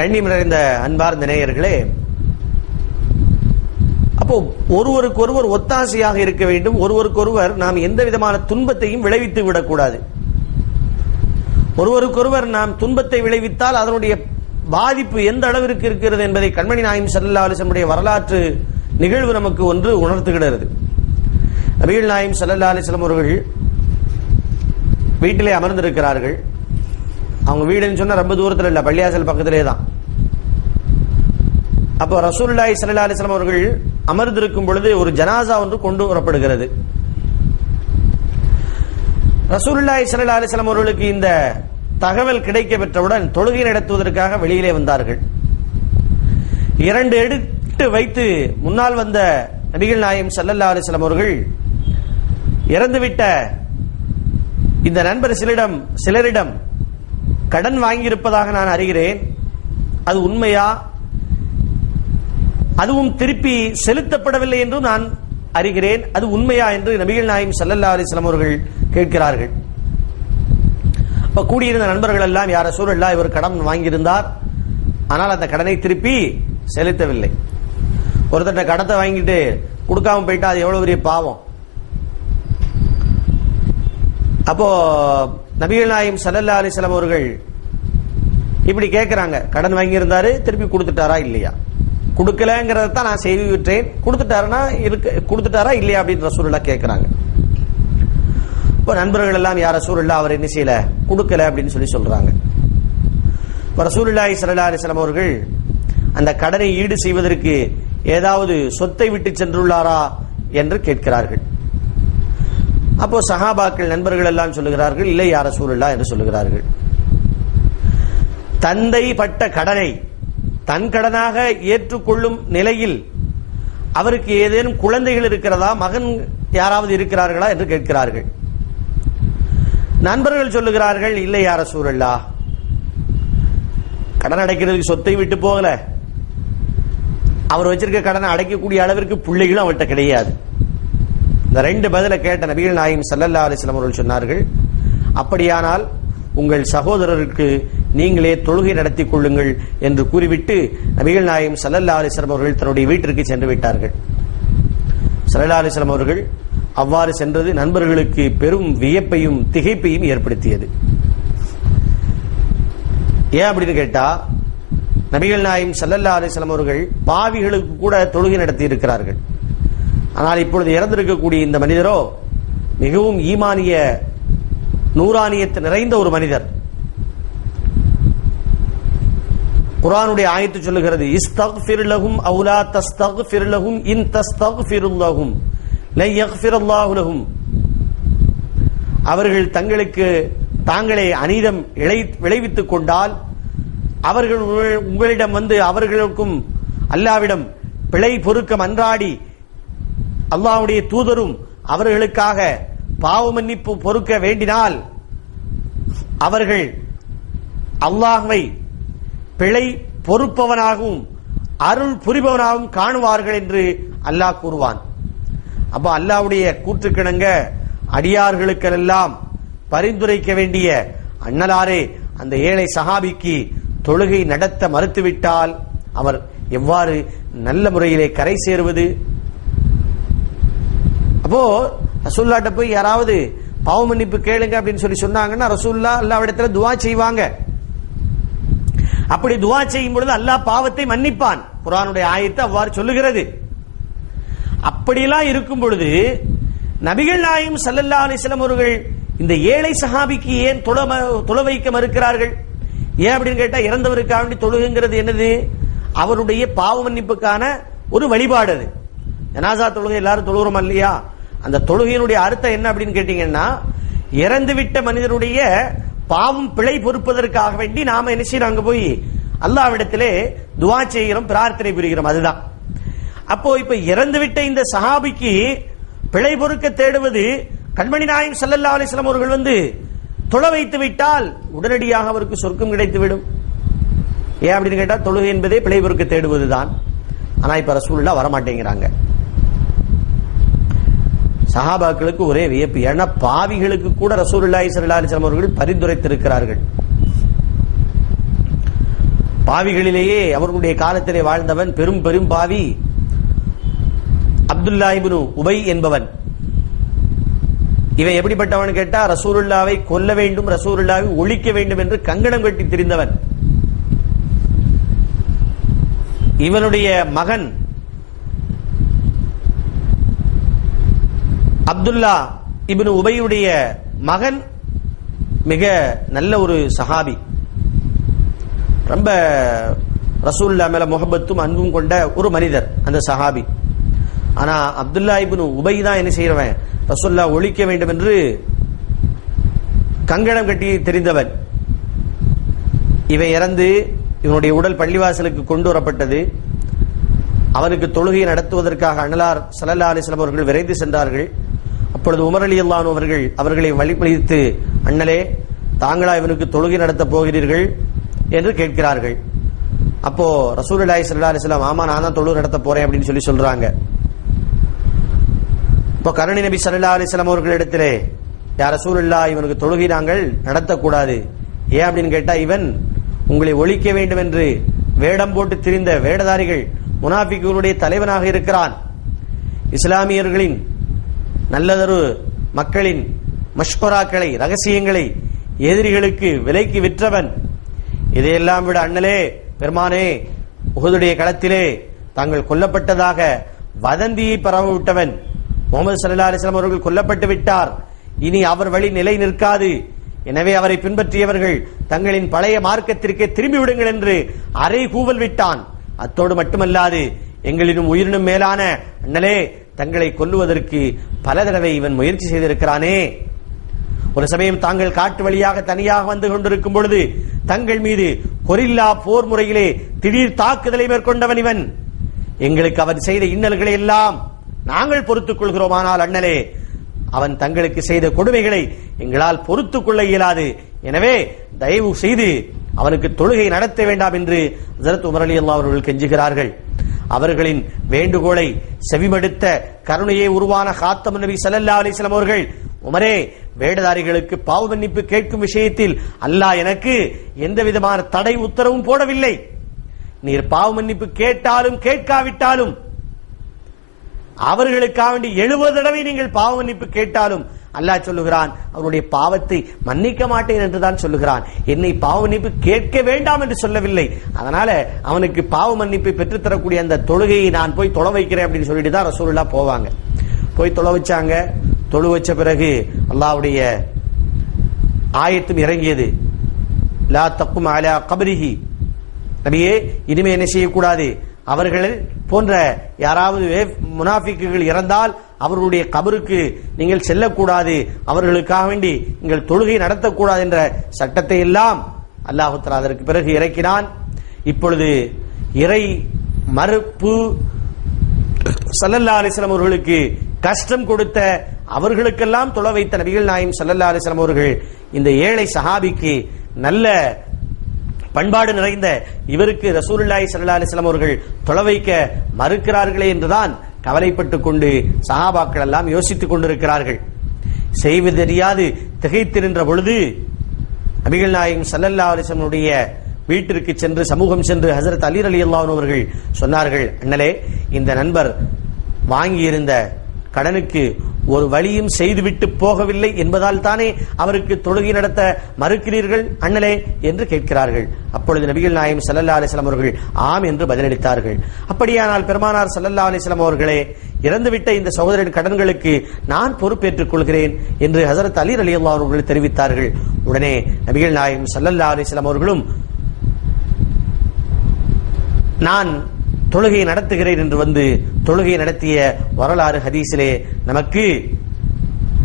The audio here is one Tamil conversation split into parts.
கண்ணியம் நிறைந்த அன்பார்ந்த நேயர்களே, அப்போ ஒருவருக்கொருவர் ஒத்தாசையாக இருக்க வேண்டும். ஒருவருக்கொருவர் நாம் எந்த விதமான துன்பத்தையும் விளைவித்து விடக்கூடாது. ஒருவருக்கொருவர் நாம் துன்பத்தை விளைவித்தால் அதனுடைய பாதிப்பு எந்த அளவிற்கு இருக்கிறது என்பதை கண்மணி நாயகம் ஸல்லல்லாஹு அலைஹி வஸல்லம் வரலாற்று நிகழ்வு நமக்கு ஒன்று உணர்த்துகிறது. நபிகள் நாயகம் ஸல்லல்லாஹு அலைஹி வஸல்லம் அவர்கள் வீட்டிலே அமர்ந்திருக்கிறார்கள். அவங்க வீடுன்னு சொன்னா ரொம்ப தூரத்தில் இல்ல, பள்ளியாசல் பக்கத்திலே தான். அப்போ ரசூலுல்லாஹி ஸல்லல்லாஹு அலைஹி வஸல்லம் அவர்கள் அமர்ந்திருக்கும் பொழுது ஒரு ஜனாசா ஒன்று கொண்டு வரப்படுகிறது. ரசூலுல்லாஹி ஸல்லல்லாஹு அலைஹி வஸல்லம் அவர்களுக்கு இந்த தகவல் கிடைக்க பெற்றவுடன் தொழுகை நடத்துவதற்காக வெளியிலே வந்தார்கள். 2 எடுத்து வைத்து முன்னால் வந்த நபிகள் நாயகம் ஸல்லல்லாஹு அலைஹி வஸல்லம் அவர்கள் இறந்துவிட்ட இந்த நண்பர் சிலரிடம் கடன் வாங்கியிருப்பதாக நான் அறிகிறேன், அது உண்மையா, அதுவும் திருப்பி செலுத்தப்படவில்லை என்றும் நான் அறிகிறேன், அது உண்மையா என்று நபிகள் நாயகம் ஸல்லல்லாஹு அலைஹி வஸல்லம் அவர்கள் கேட்கிறார்கள். அப்ப கூடியிருந்த நண்பர்கள் எல்லாம், யா ரசூலல்லாஹ், இவர் கடன் வாங்கியிருந்தார், ஆனால் அந்த கடனை திருப்பி செலுத்தவில்லை. ஒருத்தட்ட கடத்தை வாங்கிட்டு கொடுக்காம போயிட்டா அது எவ்வளவு பெரிய பாவம். அப்போ நபிகள் நாயகம் ஸல்லல்லாஹு அலைஹி வஸல்லம் அவர்கள் இப்படி கேட்கிறாங்க, கடன் வாங்கியிருந்தாரு, திருப்பி கொடுத்துட்டாரா இல்லையா? கொடுக்கலங்கிறத தான் நான் செய்தி விட்டேன், கொடுத்துட்டாரா இல்லையா அப்படின்னு ரசூலுல்லாஹ் கேட்கிறாங்க. இப்போ நண்பர்கள் எல்லாம், யா ரசூலுல்லாஹ், அவர் என்ன செய்யல, கொடுக்கல அப்படின்னு சொல்றாங்க. இப்போ ரசூலுல்லாஹி ஸல்லல்லாஹு அலைஹி வஸல்லம் அவர்கள் அந்த கடனை ஈடு செய்வதற்கு ஏதாவது சொத்தை விட்டு சென்றுள்ளாரா என்று கேட்கிறார்கள். அப்போ சஹாபாக்கள் நண்பர்கள் எல்லாம் சொல்லுகிறார்கள், இல்லை யா ரசூலுல்லாஹ் என்று சொல்லுகிறார்கள். தந்தை பட்ட கடனை தன் கடனாக ஏற்றுக்கொள்ளும் நிலையில் அவருக்கு ஏதேனும் குழந்தைகள் இருக்கிறதா, மகன் யாராவது இருக்கிறார்களா என்று கேட்கிறார்கள். நண்பர்கள் சொல்லுகிறார்கள், இல்லை யா ரசூலல்லாஹ், கடன் அடைக்கிறதுக்கு சொத்தை விட்டு போகல, அவர் வச்சிருக்க கடனை அடைக்கக்கூடிய அளவிற்கு பிள்ளைகளும் அவர்கிட்ட கிடையாது. இந்த 2 பதிலை கேட்ட நபிகள் நாயகம் ஸல்லல்லாஹு அலைஹி வஸல்லம் அவர்கள் சொன்னார்கள், அப்படியானால் உங்கள் சகோதரருக்கு நீங்களே தொழுகை நடத்தி கொள்ளுங்கள் என்று கூறிவிட்டு நபிகள் நாயகம் ஸல்லல்லாஹு அலைஹி வஸல்லம் அவர்கள் தன்னுடைய வீட்டிற்கு சென்று விட்டார்கள். ஸல்லல்லாஹு அலைஹி வஸல்லம் அவர்கள் அவ்வாறு சென்றது நண்பர்களுக்கு பெரும் வியப்பையும் திகைப்பையும் ஏற்படுத்தியது. ஏன் அப்படின்னு கேட்டா, நபிகள் நாயகம் ஸல்லல்லாஹு அலைஹி வஸல்லம் அவர்கள் பாவிகளுக்கு கூட தொழுகை நடத்தி இருக்கிறார்கள். ஆனால் இப்பொழுது இறந்திருக்கக்கூடிய இந்த மனிதரோ மிகவும் ஈமானிய நூறானியத்து நிறைந்த ஒரு மனிதர். குர்ஆனுடைய ஆயத்து சொல்லுகிறது, இஸ்தக்ஃபிர் லஹும் அவ் லா தஸ்தக்ஃபிர் லஹும் இன் தஸ்தக்ஃபிர் லஹும் லா யக்ஃபிரல்லாஹு லஹும். அவர்கள் தங்களுக்கு தாங்களே அநீதம் விளைவித்துக் கொண்டால் அவர்கள் உங்களிடம் வந்து அவர்களுக்கும் அல்லாஹ்விடம் பிழை பொறுக்க மன்றாடி அல்லாஹ்வுடைய தூதரும் அவர்களுக்காக பாவ மன்னிப்பு பொறுக்க வேண்டினால் அவர்கள் அல்லாஹ்வை பிழை பொறுப்பவனாகவும் அருள் புரிபவனாகவும் காணுவார்கள் என்று அல்லாஹ் கூறுவான். அப்ப அல்லாஹ்வுடைய கூற்றுக்கிணங்க அடியார்களுக்கெல்லாம் பரிந்துரைக்க வேண்டிய அண்ணலாரே அந்த ஏழை சஹாபிக்கு தொழுகை நடத்த மறுத்துவிட்டால் அவர் எவ்வாறு நல்ல முறையிலே கரை சேருவது? அப்போ ரசூலுல்லாஹ்ட்ட போய் யாராவது பாவ மன்னிப்பு கேளுங்க அப்படின்னு சொன்னாங்கன்னா ரசூலுல்லாஹ் அல்லாஹ்விடத்துல துஆ செய்வாங்க. அப்படி துஆ செய்யும் பொழுது அல்லாஹ் பாவத்தை மன்னிப்பான். குர்ஆனுடைய ஆயத்து அவ்வாறு சொல்லுகிறது. அப்படியெல்லாம் இருக்கும் பொழுது நபிகள் நாயகம் ஸல்லல்லாஹு அலைஹி வஸல்லம் அவர்கள் இந்த ஏழை சஹாபிக்கு ஏன் தொழ வைக்க மறுக்கிறார்கள்? ஏன் அப்படின்னு கேட்டா, இறந்தவருக்காக வேண்டி தொழுகுங்கிறது என்னது? அவருடைய பாவ மன்னிப்புக்கான ஒரு வழிபாடு. அது ஜனாசா தொழுகை எல்லாரும் தொழுகிறோம் இல்லையா? அந்த தொழுகையினுடைய அர்த்தம் என்ன அப்படின்னு கேட்டீங்கன்னா, இறந்துவிட்ட மனிதனுடைய பாவம் பிழை பொறுப்பதற்காக வேண்டி நாம என்ன செய்யறோம், அங்க போய் அல்லாஹ்விடத்திலே துஆ செய்கிறோம், பிரார்த்தனை புரிகிறோம். அதுதான். அப்போ இப்ப இறந்துவிட்ட இந்த சஹாபிக்கு பிழை பொறுக்க தேடுவது, கண்மணி நாயகம் ஸல்லல்லாஹு அலைஹி வஸல்லம் அவர்கள் வந்து தொழ வைத்து விட்டால் உடனடியாக அவருக்கு சொர்க்கம் கிடைத்துவிடும். ஏன் அப்படின்னு கேட்டா, தொழுகை என்பதே பிழை பொறுக்க தேடுவதுதான். ஆனா இப்ப ரசூலுல்லாஹ் வரமாட்டேங்கிறாங்க. சஹாபாக்களுக்கு ஒரே வியப்பு. ஏன்னா பாவிகளுக்கு கூட ரசூலுல்லாஹி ஸல்லல்லாஹு அலைஹி வஸல்லம் அவர்கள் பரிந்துரைத்திருக்கிறார்கள். பாவிகளிலேயே அவர்களுடைய காலத்திலே வாழ்ந்தவன் பெரும் பெரும் பாவி அப்துல்லா இப்னு உபை என்பவன். இவன் எப்படிப்பட்டவன் கேட்டா, ரசூலுல்லாவை கொல்ல வேண்டும், ரசூலுல்லாவை ஒழிக்க வேண்டும் என்று கங்கணம் கட்டி திரிந்தவன். இவனுடைய மகன் அப்துல்லா இப்னு உபையுடைய மகன் மிக நல்ல ஒரு சஹாபி, ரொம்ப ரசூலுல்லாஹ் மேல முஹப்பத்தும் அன்பும் கொண்ட ஒரு மனிதர் அந்த சஹாபி. ஆனா அப்துல்லா இப்னு உபை தான் என்ன செய்யறவன், ரசூலுல்லாஹ் ஒழிக்க வேண்டும் என்று கங்கணம் கட்டி தெரிந்தவன். இவன் இறந்து இவனுடைய உடல் பள்ளிவாசலுக்கு கொண்டு வரப்பட்டது. அவனுக்கு தொழுகையை நடத்துவதற்காக அன்னலார் ஸல்லல்லாஹு அலைஹி வஸல்லம் அவர்கள் விரைந்து சென்றார்கள். அப்பொழுது உமர் ரலியல்லாஹு அன்ஹு அவர்கள் அவர்களை வழிமறித்து, அண்ணலே தாங்களா இவனுக்கு தொழுகை நடத்தப் போகிறீர்கள் என்று கேட்கிறார்கள். அப்போ ரசூலுல்லாஹி ஸல்லல்லாஹு அலைஹி வஸல்லம், ஆமா நான் தான் தொழுகை நடத்த போறேன் அப்படின்னு சொல்றாங்க. இப்போ கருணை நபி ஸல்லல்லாஹு அலைஹி வஸல்லம் அவர்களிடத்திலே, யா ரசூலுல்லாஹ் இவனுக்கு தொழுகை நாங்கள் நடத்தக்கூடாது, ஏன் அப்படின்னு கேட்டா, இவன் உங்களை ஒழிக்க வேண்டும் என்று வேடம் போட்டு திரிந்த வேடதாரிகள் முனாஃபிக்குகளுடைய தலைவனாக இருக்கிறான். இஸ்லாமியர்களின் நல்லதொரு மக்களின் மஷ்வராக்களை ரகசியங்களை எதிரிகளுக்கு விலைக்கு விற்றவன். இதையெல்லாம் விட அண்ணலே பெருமானே, உஹதுடைய களத்திலே தாங்கள் கொல்லப்பட்டதாக வதந்தியை பரவவிட்டவன். முகமது ஸல்லல்லாஹு அலைஹி வஸல்லம் அவர்கள் கொல்லப்பட்டு விட்டார், இனி அவர் வழி நிலை நிற்காது, எனவே அவரை பின்பற்றியவர்கள் தங்களின் பழைய மார்க்கத்திற்கே திரும்பி விடுங்கள் என்று அரை கூவல் விட்டான். அத்தோடு மட்டுமல்லாது, எங்களினும் உயிரினும் மேலான அண்ணலே தங்களை கொல்லுவதற்கு பல தடவை இவன் முயற்சி செய்திருக்கிறானே. ஒரு சமயம் தாங்கள் காட்டு வழியாக தனியாக வந்து கொண்டிருக்கும் பொழுது தங்கள் மீது கொரில்லா போர் முறையிலே திடீர் தாக்குதலை மேற்கொண்டவன் இவன். எங்களுக்கு அவன் செய்த இன்னல்களை எல்லாம் நாங்கள் பொறுத்துக் கொள்கிறோம், ஆனால் அண்ணலே அவன் தங்களுக்கு செய்த கொடுமைகளை எங்களால் பொறுத்துக் கொள்ள இயலாது, எனவே தயவு செய்து அவனுக்கு தொழுகை நடத்த வேண்டாம் என்று ஹஜ்ரத் உமர் ரலியல்லாஹு அவர்கள் கெஞ்சுகிறார்கள். அவர்களின் வேண்டுகோளை செவிமடுத்த கருணையை உருவான காத்தமுன் நபி ஸல்லல்லாஹு அலைஹி வஸல்லம் அவர்கள், உமரே, வேடதாரிகளுக்கு பாவ மன்னிப்பு கேட்கும் விஷயத்தில் அல்லாஹ் எனக்கு எந்த விதமான தடை உத்தரவும் போடவில்லை. நீர் பாவ மன்னிப்பு கேட்டாலும் கேட்காவிட்டாலும், அவர்களுக்காக வேண்டி 70 தடவை நீங்கள் பாவ மன்னிப்பு கேட்டாலும் அல்லாஹ் சொல்லுகிறான், அவருடைய பாவத்தை மன்னிக்க மாட்டேன் என்றுதான் சொல்லுகிறான். என்னை பாவ மன்னிப்பு கேட்க வேண்டாம் என்று சொல்லவில்லை. அதனால அவனுக்கு பாவ மன்னிப்பை பெற்றுத்தரக்கூடிய அந்த தொழுகையை நான் போய் தொழ வைக்கிறேன் அப்படின்னு சொல்லிட்டு தான் ரசூலுல்லாஹ் போவாங்க. போய் தொழ வச்சாங்க. தொழு வச்ச பிறகு அல்லாஹ்வுடைய ஆயத்தும் இறங்கியது. லா தக்கும் அலா கபரிஹி, நபியே இனிமே என்ன செய்யக்கூடாது, அவர்கள் போன்ற யாராவது முனாஃபிக்குகள் இறந்தால் அவர்களுடைய கபருக்கு நீங்கள் செல்லக்கூடாது, அவர்களுக்காக வேண்டி நீங்கள் தொழுகை நடத்தக்கூடாது என்ற சட்டத்தை எல்லாம் அல்லாஹ் தஆலா அதற்கு பிறகு இறக்கினான். இப்பொழுது இறை மறுப்பு ஸல்லல்லாஹு அலைஹி வஸல்லம் அவர்களுக்கு கஷ்டம் கொடுத்த அவர்களுக்கெல்லாம் தொழ வைத்த நபிகள் நாயகம் ஸல்லல்லாஹு அலைஹி வஸல்லம் அவர்கள் இந்த ஏழை சஹாபிக்கு நல்ல பண்பாடு நிறைந்த இவருக்கு ரசூலுல்லாஹி ஸல்லல்லாஹு அலைஹி வஸல்லம் அவர்கள் தொழ வைக்க மறுக்கிறார்களே என்றுதான் கவலைப்பட்டுக் கொண்டு சஹாபாக்கள் எல்லாம் யோசித்துக் கொண்டிருக்கிறார்கள். செய்வதறியாது திகைத்திருந்த பொழுது நபிகள் நாயகம் ஸல்லல்லாஹு அலைஹி வஸல்லம் உடைய வீட்டிற்கு சென்று சமூகம் சென்று ஹஜ்ரத் அலி ரலியல்லாஹு அன்ஹு அவர்கள் சொன்னார்கள், அண்ணலே, இந்த நண்பர் வாங்கியிருந்த கடனுக்கு ஒரு வழியும் செய்துவிட்டு போகவில்லை என்பதால் தானே அவருக்கு தொழுகை நடத்த மறுக்கிறீர்கள் அண்ணலே என்று கேட்கிறார்கள். அப்பொழுது நபிகள் நாயகம் ஸல்லல்லாஹு அலைஹி வஸல்லம் அவர்கள் ஆம் என்று பதிலளித்தார்கள். அப்படியானால் பெருமானார் ஸல்லல்லாஹு அலைஹி வஸல்லம் அவர்களே, இறந்துவிட்ட இந்த சகோதரரின் கடன்களுக்கு நான் பொறுப்பேற்றுக் கொள்கிறேன் என்று ஹஜ்ரத் அலி ரலியல்லாஹு அன்ஹு அவர்கள் தெரிவித்தார்கள். உடனே நபிகள் நாயகம் ஸல்லல்லாஹு அலைஹி வஸல்லம் அவர்களும் நான் தொழுகையை நடத்துகிறேன் என்று வந்து தொழுகையை நடத்திய வரலாறு ஹதீஸிலே நமக்கு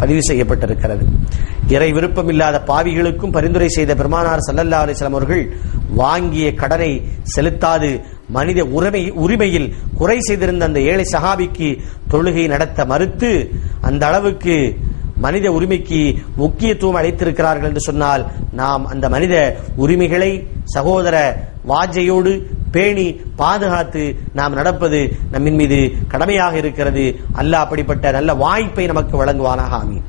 பதிவு செய்யப்பட்டிருக்கிறது. இறை விருப்பமில்லாத பாவிகளுக்கும் பரிந்துரை செய்த பெருமானார் ஸல்லல்லாஹு அலைஹி வஸல்லம் அவர்கள் வாங்கிய கடனை செலுத்தாது மனித உரிமையில் குறை செய்திருந்த அந்த ஏழை சஹாபிக்கு தொழுகை நடத்த மறுத்து அந்த அளவுக்கு மனித உரிமைக்கு முக்கியத்துவம் அளித்திருக்கிறார்கள் என்று சொன்னால், நாம் அந்த மனித உரிமைகளை சகோதர வாஞ்சையோடு பேணி பாதுகாத்து நாம் நடப்பது நம்மின் மீது கடமையாக இருக்கிறது. அல்லாஹ் அப்படிப்பட்ட நல்ல வாய்ப்பை நமக்கு வழங்குவானாக. ஆமீன்.